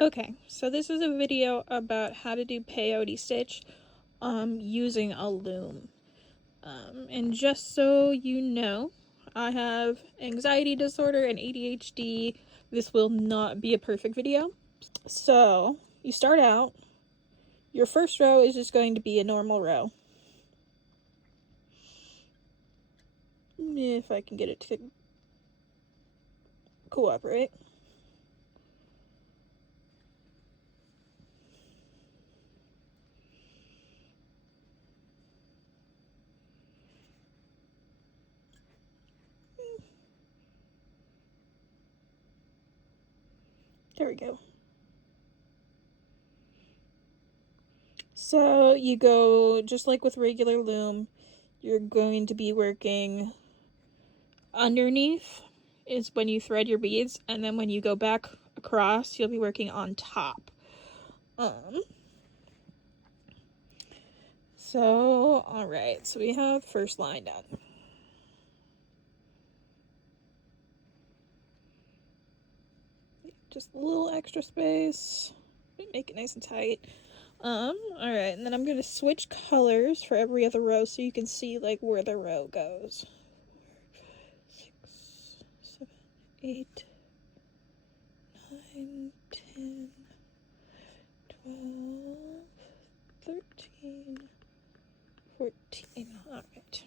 Okay, so this is a video about how to do peyote stitch using a loom. And just so you know, I have anxiety disorder and ADHD. This will not be a perfect video. So you start out, your first row is just going to be a normal row. If I can get it to cooperate. There we go. So you go, just like with regular loom, you're going to be working underneath is when you thread your beads, and then when you go back across, you'll be working on top. So, alright, so we have first line done. Just a little extra space. Make it nice and tight. Alright, and then I'm gonna switch colors for every other row so you can see like where the row goes. 4, 5, 6, 7, 8, 9, 10, 12, 13, 14. Alright.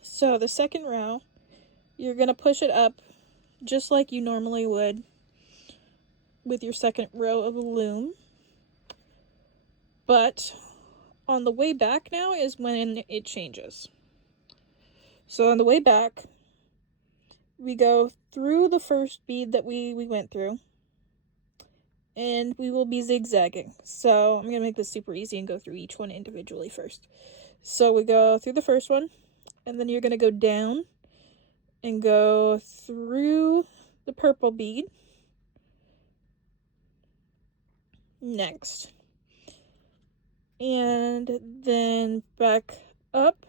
So the second row, you're gonna push it up just like you normally would with your second row of a loom. But on the way back now is when it changes. So on the way back, we go through the first bead that we went through, and we will be zigzagging. So I'm gonna make this super easy and go through each one individually first. So we go through the first one, and then you're gonna go down and go through the purple bead. Next. And then back up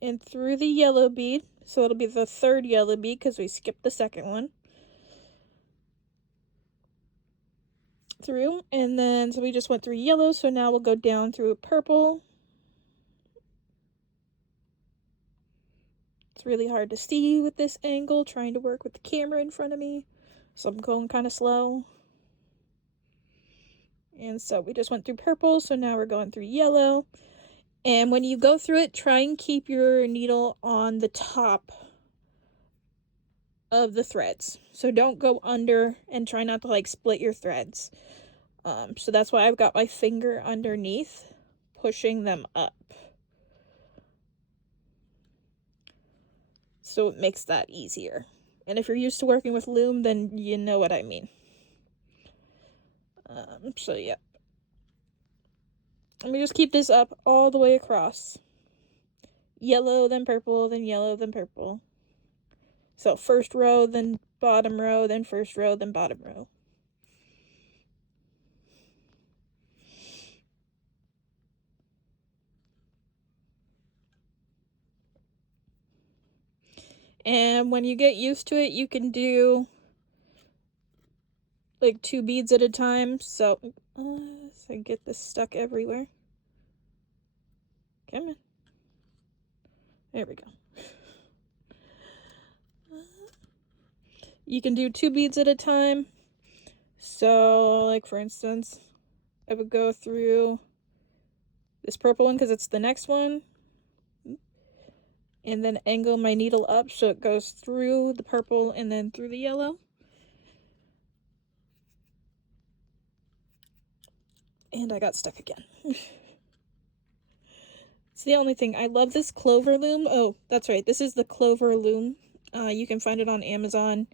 and through the yellow bead. So it'll be the third yellow bead because we skipped the second one. Through, and then so we just went through yellow, so now we'll go down through purple. It's really hard to see with this angle, trying to work with the camera in front of me, so I'm going kind of slow. And so we just went through purple, so now we're going through yellow. And when you go through it, try and keep your needle on the top of the threads. So don't go under, and try not to like split your threads. So that's why I've got my finger underneath, pushing them up. So it makes that easier. And if you're used to working with loom, then you know what I mean. So yeah. Let me just keep this up all the way across. Yellow, then purple, then yellow, then purple. So first row, then bottom row, then first row, then bottom row. And when you get used to it, you can do like 2 beads at a time. So I get this stuck everywhere. Come on. There we go. You can do 2 beads at a time. So, like for instance, I would go through this purple one because it's the next one, and then angle my needle up so it goes through the purple and then through the yellow. And I got stuck again. It's the only thing. I love this clover loom. Oh, that's right. This is the clover loom. You can find it on Amazon.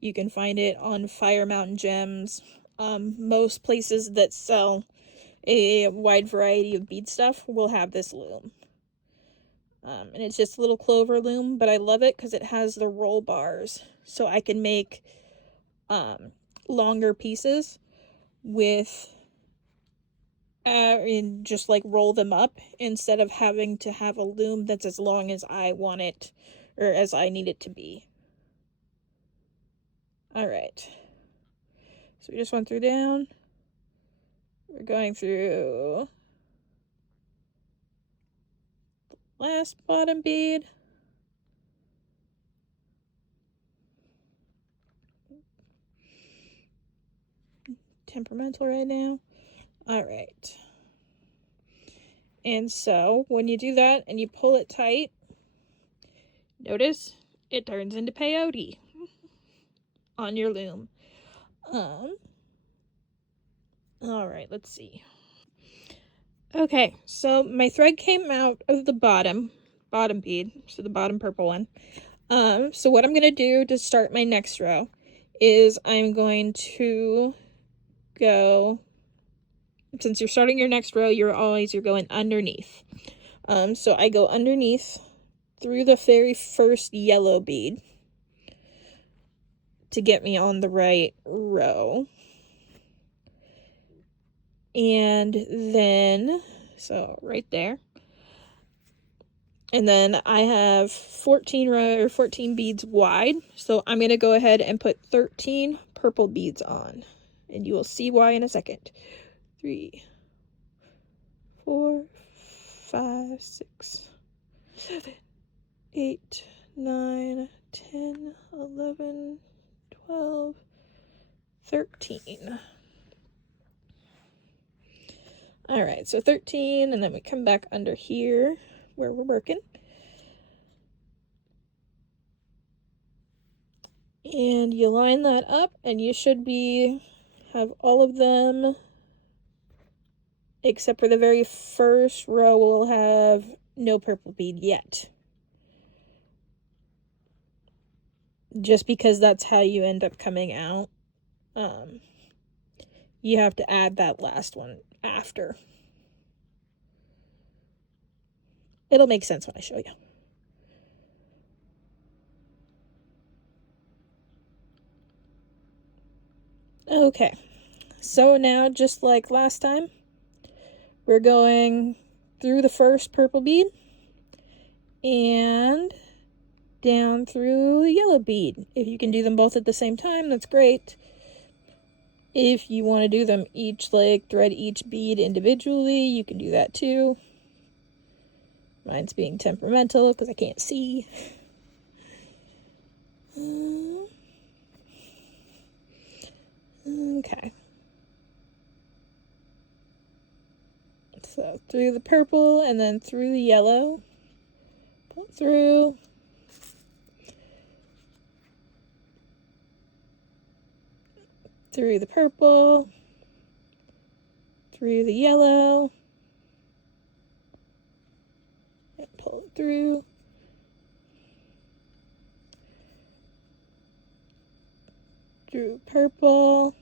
You can find it on Fire Mountain Gems. Most places that sell a wide variety of bead stuff will have this loom. And it's just a little clover loom, but I love it because it has the roll bars. So I can make longer pieces with and just like roll them up instead of having to have a loom that's as long as I want it or as I need it to be. All right. So we just went through down. We're going through the last bottom bead. Temperamental right now. All right. And so when you do that and you pull it tight, notice it turns into peyote on your loom. All right, let's see. Okay, so my thread came out of the bottom bead, so the bottom purple one. So what I'm going to do to start my next row is I'm going to go, since you're starting your next row, you're going underneath. So I go underneath through the very first yellow bead to get me on the right row. And then, so right there. And then I have 14 beads wide. So I'm going to go ahead and put 13 purple beads on. And you will see why in a second. 3, 4, 5, 6, 7, 8, 9, 10, 11, 12, 13. All right, so 13, and then we come back under here where we're working. And you line that up, and you should have all of them, except for the very first row will have no purple bead yet. Just because that's how you end up coming out. You have to add that last one after. It'll make sense when I show you. Okay, so now just like last time, we're going through the first purple bead and down through the yellow bead. If you can do them both at the same time, that's great. If you want to do them each, like thread each bead individually, you can do that too. Mine's being temperamental because I can't see. Okay. So through the purple and then through the yellow. Pull through. Through the purple. Through the yellow. And pull it through. Through purple.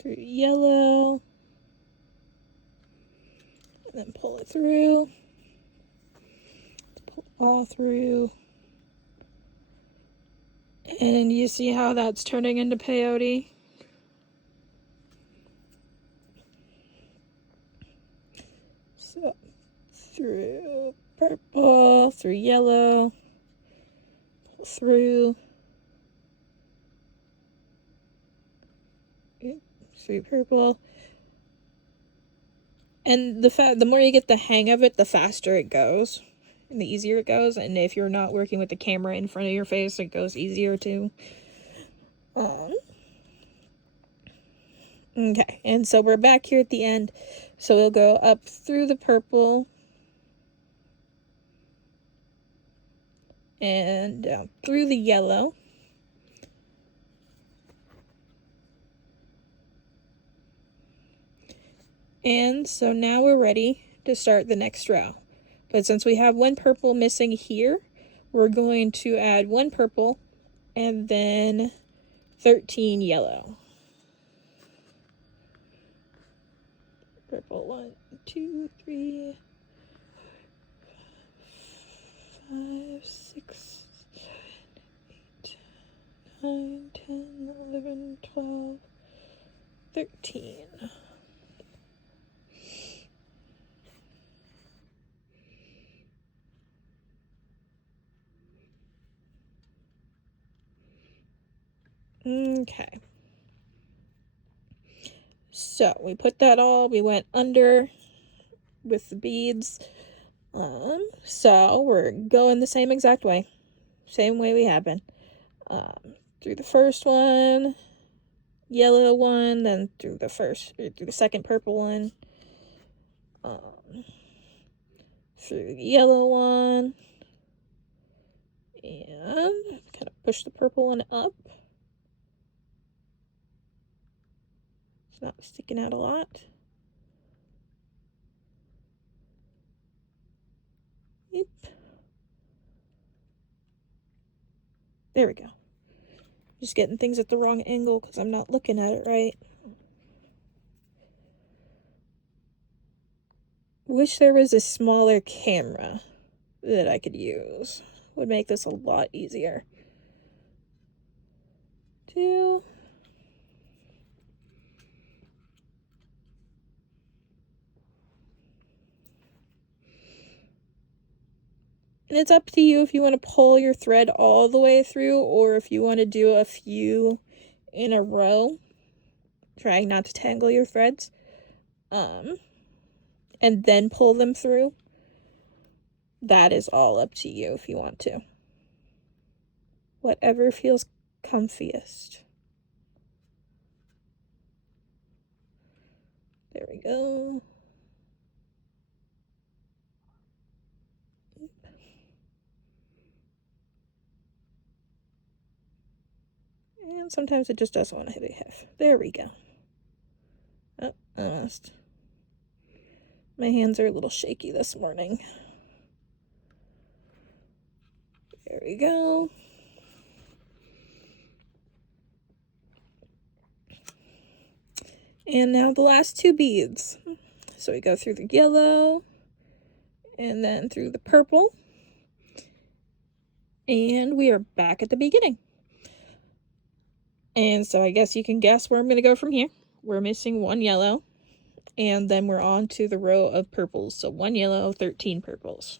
Through yellow. And then pull it through. Pull all through. And you see how that's turning into peyote? So, through purple, through yellow, pull through purple. And the more you get the hang of it, the faster it goes. And the easier it goes. And if you're not working with the camera in front of your face, it goes easier too. Okay, and so we're back here at the end. So we'll go up through the purple and down through the yellow. And so now we're ready to start the next row. But since we have one purple missing here, we're going to add one purple and then 13 yellow. Purple, 1, 2, 3, 5, 6, 7, 8, 9, 10, 11, 12, 13. Okay. So we put that all, we went under with the beads. So we're going the same exact way. Same way we have been. Through the first one, yellow one, then through the second purple one, through the yellow one, and kind of push the purple one up. It's not sticking out a lot. Yep. There we go. Just getting things at the wrong angle because I'm not looking at it right. Wish there was a smaller camera that I could use. Would make this a lot easier. 2. And it's up to you if you want to pull your thread all the way through or if you want to do a few in a row, trying not to tangle your threads, and then pull them through. That is all up to you if you want to. Whatever feels comfiest. There we go. And sometimes it just doesn't want to be half. There we go. Oh, almost. My hands are a little shaky this morning. There we go. And now the last 2 beads. So we go through the yellow and then through the purple. And we are back at the beginning. And so I guess you can guess where I'm going to go from here. We're missing 1 yellow. And then we're on to the row of purples. So 1 yellow, 13 purples.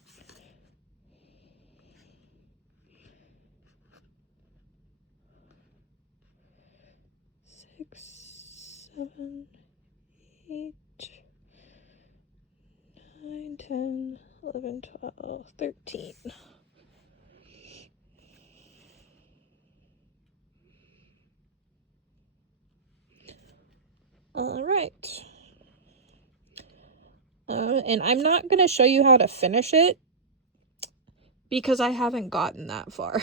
6, 7, 8, 9, 10, 11, 12, 13. All right. And I'm not going to show you how to finish it because I haven't gotten that far.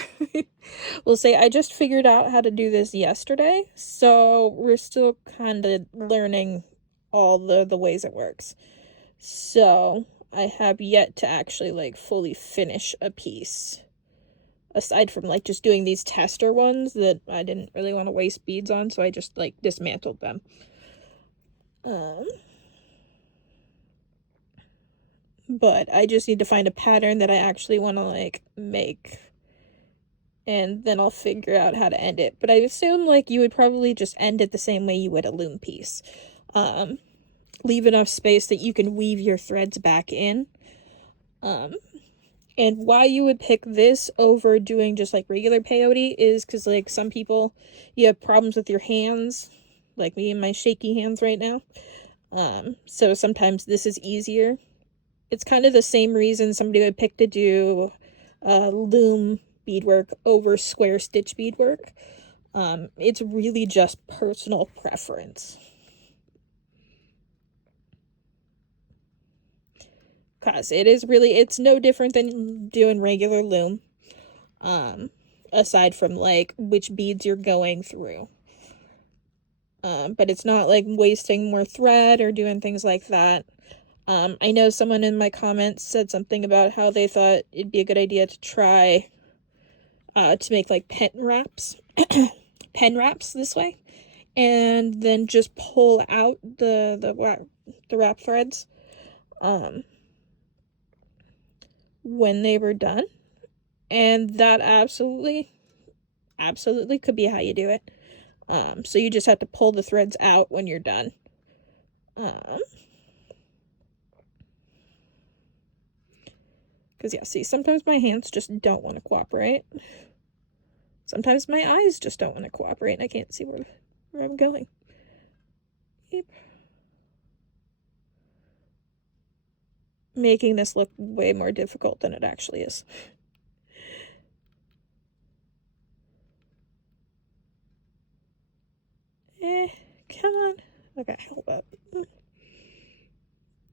We'll say I just figured out how to do this yesterday, so we're still kind of learning all the ways it works. So I have yet to actually like fully finish a piece. Aside from like just doing these tester ones that I didn't really want to waste beads on, so I just like dismantled them. But I just need to find a pattern that I actually want to like make, and then I'll figure out how to end it. But I assume like you would probably just end it the same way you would a loom piece. Leave enough space that you can weave your threads back in. And why you would pick this over doing just like regular peyote is because like some people, you have problems with your hands, like me and my shaky hands right now. So sometimes this is easier. It's kind of the same reason somebody would pick to do loom beadwork over square stitch beadwork. It's really just personal preference. Because it's no different than doing regular loom. Aside from like which beads you're going through. But it's not like wasting more thread or doing things like that. I know someone in my comments said something about how they thought it'd be a good idea to try to make like pen wraps this way, and then just pull out the wrap threads when they were done, and that absolutely could be how you do it. So you just have to pull the threads out when you're done. Because, yeah, see, sometimes my hands just don't want to cooperate. Sometimes my eyes just don't want to cooperate and I can't see where I'm going. Yep. Making this look way more difficult than it actually is. Come on. Okay, hold up.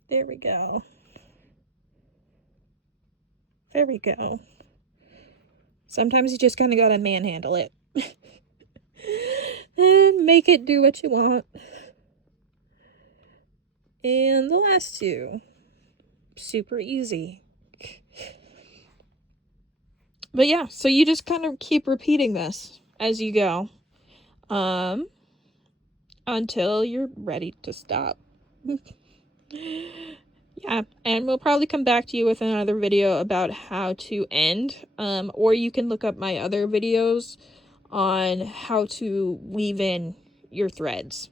There we go. There we go. Sometimes you just kind of gotta manhandle it. And make it do what you want. And the last two. Super easy. But yeah, so you just kind of keep repeating this as you go. Until you're ready to stop. Yeah, and we'll probably come back to you with another video about how to end. Or you can look up my other videos on how to weave in your threads.